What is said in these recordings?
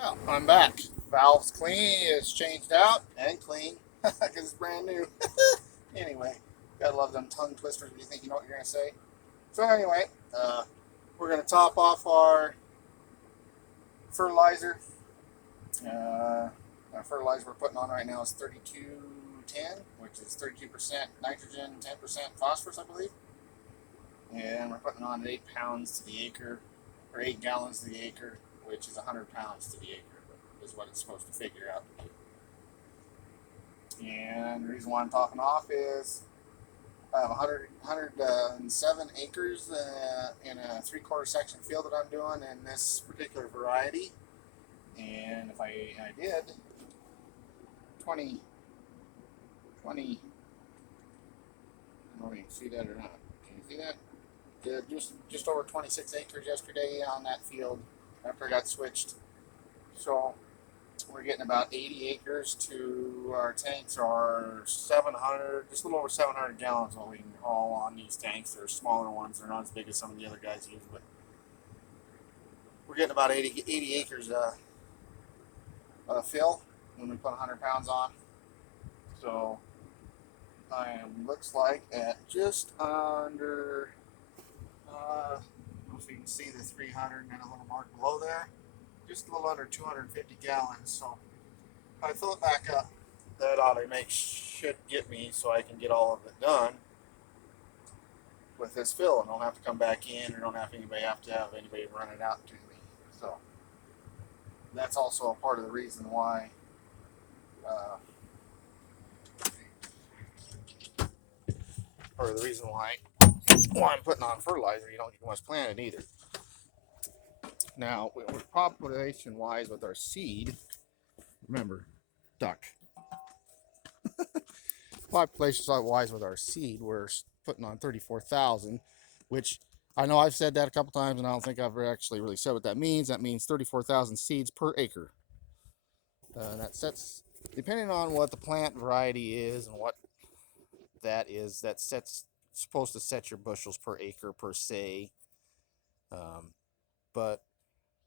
Well, I'm back. Valve's clean. It's changed out and clean because it's brand new. Anyway, gotta love them tongue twisters when you think you know what you're gonna say. So anyway, we're gonna top off our fertilizer. Our fertilizer we're putting on right now is 3210, which is 32% nitrogen, 10% phosphorus, I believe. And we're putting on 8 pounds to the acre, or 8 gallons to the acre, which is 100 pounds to the acre, is what it's supposed to figure out to be. And the reason why I'm topping off is I have 107 acres in a 3/4 section field that I'm doing in this particular variety. And if I did 20, I don't know if you can see that or not. Can you see that? Did just over 26 acres yesterday on that field after I got switched. So we're getting about 80 acres to our tanks are 700, just a little over 700 gallons what we can haul on these tanks. They're smaller ones. They're not as big as some of the other guys use, but we're getting about 80 acres fill when we put 100 pounds on. So I am, looks like, at just under, I don't know if you can see the 300 and then a little mark below there, just a little under 250 gallons. So if I fill it back up, that ought to should get me so I can get all of it done with this fill and don't have to come back in or don't have to have anybody run it out to me. So that's also a part of the reason why why I'm putting on fertilizer. You don't get much planted either. Now, population wise with our seed, remember, duck. Population wise with our seed, we're putting on 34,000, which I know I've said that a couple times, and I don't think I've actually really said what that means. That means 34,000 seeds per acre. That sets, depending on what the plant variety is and what that is, that sets supposed to set your bushels per acre per se. But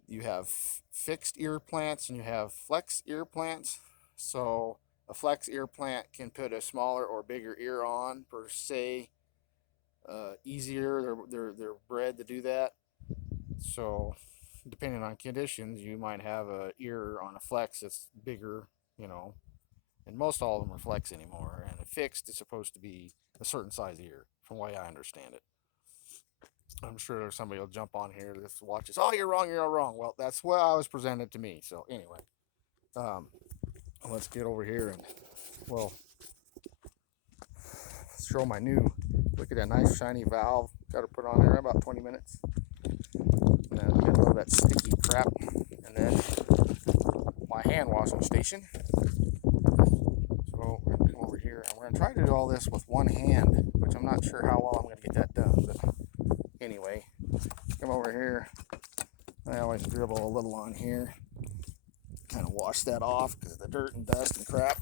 you have fixed ear plants and you have flex ear plants. So a flex ear plant can put a smaller or bigger ear on per se. Easier, they're bred to do that. So depending on conditions, you might have a ear on a flex that's bigger, and most all of them are flex anymore. And a fixed is supposed to be a certain size ear, from the way I understand it. I'm sure somebody will jump on here that watches. Oh, you're wrong. You're wrong. Well, that's what I was presented to me. So anyway, let's get over here and show my new. Look at that nice shiny valve. Got to put on there about 20 minutes. And then get a little of that sticky crap. And then my hand washing station. So we're going to come over here and we're going to try to do all this with one hand, which I'm not sure how well I'm going to get that done. But anyway, come over here. I always dribble a little on here. Kind of wash that off because of the dirt and dust and crap.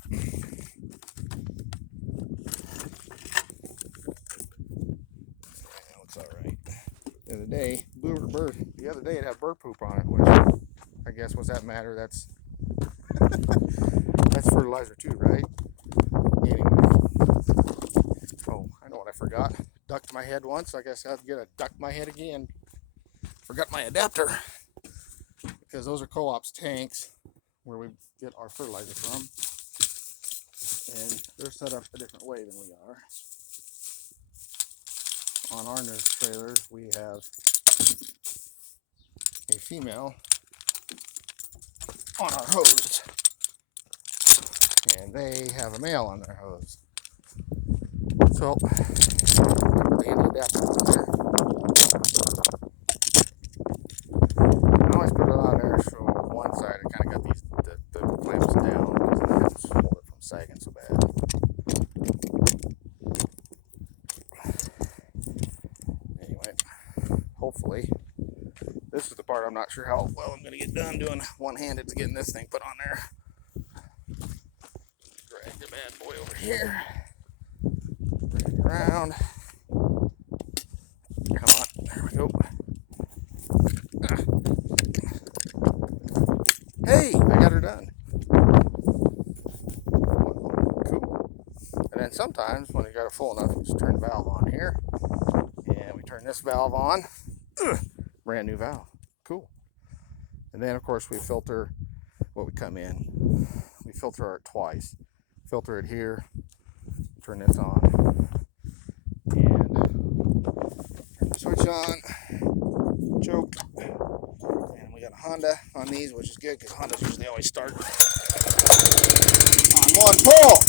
Looks alright. The other day it had bird poop on it, which I guess what's that matter? That's that's fertilizer too, right? Anyway. Oh, I know what I forgot. Ducked my head once. I guess I'll get a duck my head again. Forgot my adapter. Because those are co-op's tanks where we get our fertilizer from. And they're set up a different way than we are. On our nurse trailers, we have a female on our hose. And they have a male on their hose. So, the handy adapter there. I always put it on there so one side it kind of got the clamps down because it helps hold it from sagging so bad. Anyway, hopefully, this is the part I'm not sure how well I'm going to get done doing one-handed to getting this thing put on there. Drag the bad boy over here. Bring it around. Come on, there we go. Hey, I got her done. Cool. And then sometimes when you got it full enough, you just turn the valve on here. And we turn this valve on. Ugh, brand new valve. Cool. And then, of course, we filter what we come in. We filter it twice. Filter it here, turn this on, and turn the switch on, choke. And we got a Honda on these, which is good because Hondas usually always start on one pull.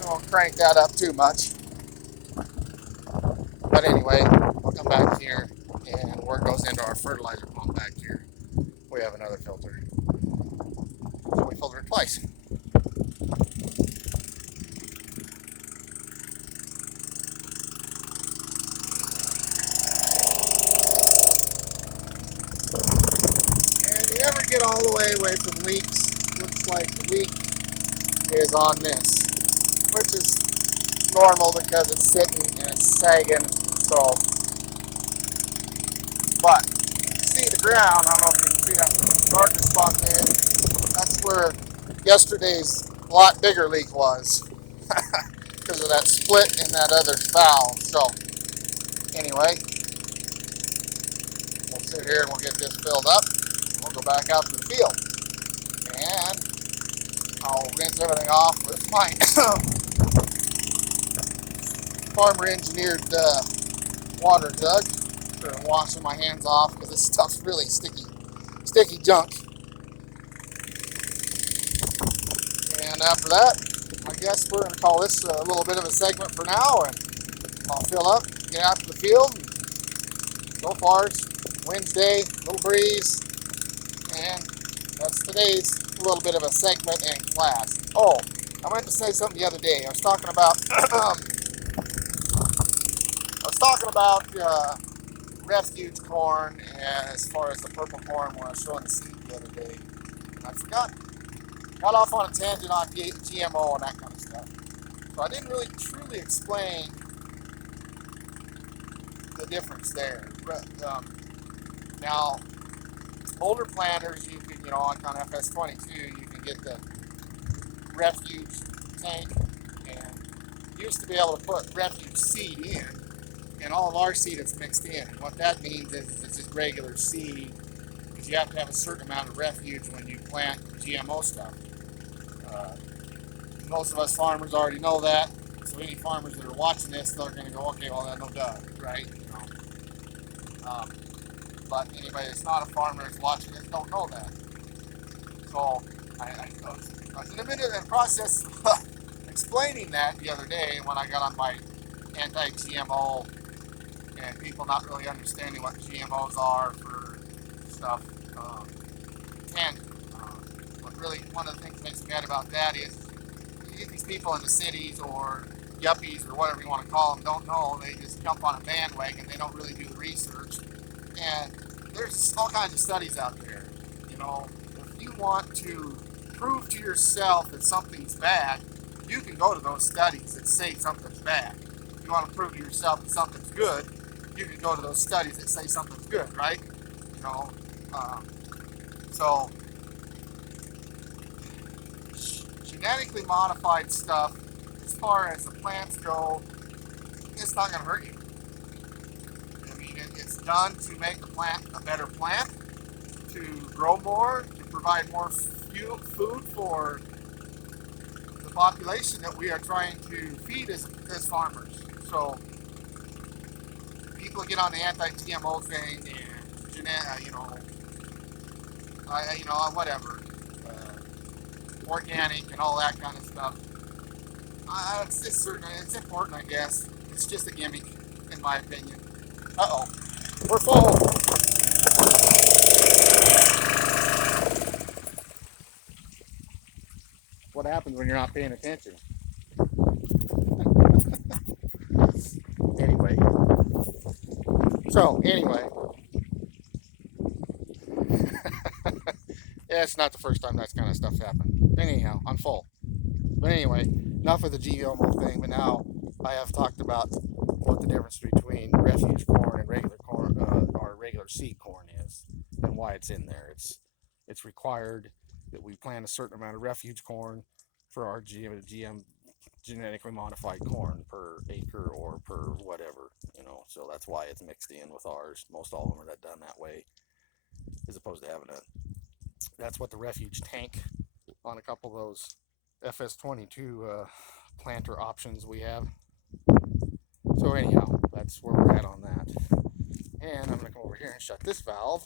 I won't crank that up too much. But anyway, we'll come back here, and where it goes into our fertilizer pump back here, we have another filter. So we filter it twice. And you never get all the way away from leaks. Looks like the leak is on this, which is normal because it's sitting and it's sagging. So, but see the ground. I don't know if you can see that darker spot there. That's where yesterday's lot bigger leak was because of that split in that other valve. So, anyway, we'll sit here and we'll get this filled up. We'll go back out to the field and I'll rinse everything off with my farmer engineered water jug. I'm washing my hands off because this stuff's really sticky junk. And after that, I guess we're going to call this a little bit of a segment for now, and I'll fill up, get out to the field, and so far it's Wednesday, little breeze, and that's today's little bit of a segment in class. Oh, I meant to say something the other day. I was talking about refuge corn, and as far as the purple corn when I was showing the seed the other day, and I forgot. Got off on a tangent on GMO and that kind of stuff. So I didn't really truly explain the difference there. Now, older planters, you can, like on FS22, you can get the refuge tank, and you used to be able to put refuge seed in, and all of our seed is mixed in. And what that means is it's just regular seed, because you have to have a certain amount of refuge when you plant GMO stuff. Most of us farmers already know that, so any farmers that are watching this, they're going to go, okay, well, no duh, right? But anybody that's not a farmer that's watching this don't know that. So I was in the middle of the process of explaining that the other day when I got on my anti-GMO and people not really understanding what GMOs are for stuff. And what really, one of the things that makes me mad about that is you get these people in the cities or yuppies or whatever you want to call them don't know. They just jump on a bandwagon. They don't really do the research. And there's all kinds of studies out there. If you want to prove to yourself that something's bad, you can go to those studies that say something's bad. If you want to prove to yourself that something's good, you can go to those studies that say something's good, right? So genetically modified stuff, as far as the plants go, it's not going to hurt you. I mean, it's done to make the plant a better plant, to grow more, to provide more food for the population that we are trying to feed as farmers. So people get on the anti-GMO thing and whatever, organic and all that kind of stuff. It's important, I guess. It's just a gimmick, in my opinion. Uh-oh, we're full. What happens when you're not paying attention? Anyway. Yeah, it's not the first time that kind of stuff happened. Anyhow, I'm full. But anyway, enough of the GMO thing. But now I have talked about what the difference between refuge corn and regular corn regular seed corn is and why it's in there. It's required that we plant a certain amount of refuge corn for our GM genetically modified corn per acre or per whatever, so that's why it's mixed in with ours. Most all of them are done that way, as opposed to having that's what the refuge tank on a couple of those FS22 planter options we have. So anyhow, that's where we're at on that. And I'm going to come over here and shut this valve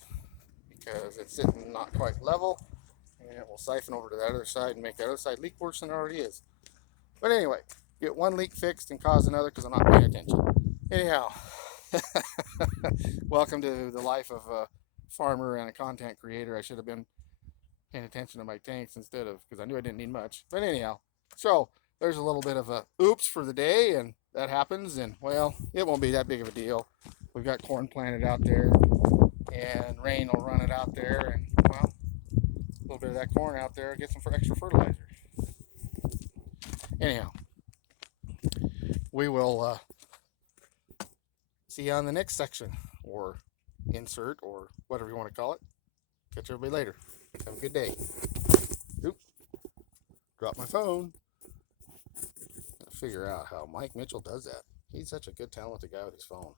because it's sitting not quite level, and it will siphon over to the other side and make the other side leak worse than it already is. But anyway, get one leak fixed and cause another because I'm not paying attention. Anyhow, welcome to the life of a farmer and a content creator. I should have been paying attention to my tanks instead of, because I knew I didn't need much. But anyhow, so there's a little bit of a oops for the day, and that happens, and well, it won't be that big of a deal. We've got corn planted out there, and rain will run it out there, and well, a little bit of that corn out there, get some for extra fertilizer. Anyhow, we will see you on the next section, or insert, or whatever you want to call it. Catch everybody later. Have a good day. Oop. Drop my phone. Gotta figure out how Mike Mitchell does that. He's such a good, talented guy with his phone.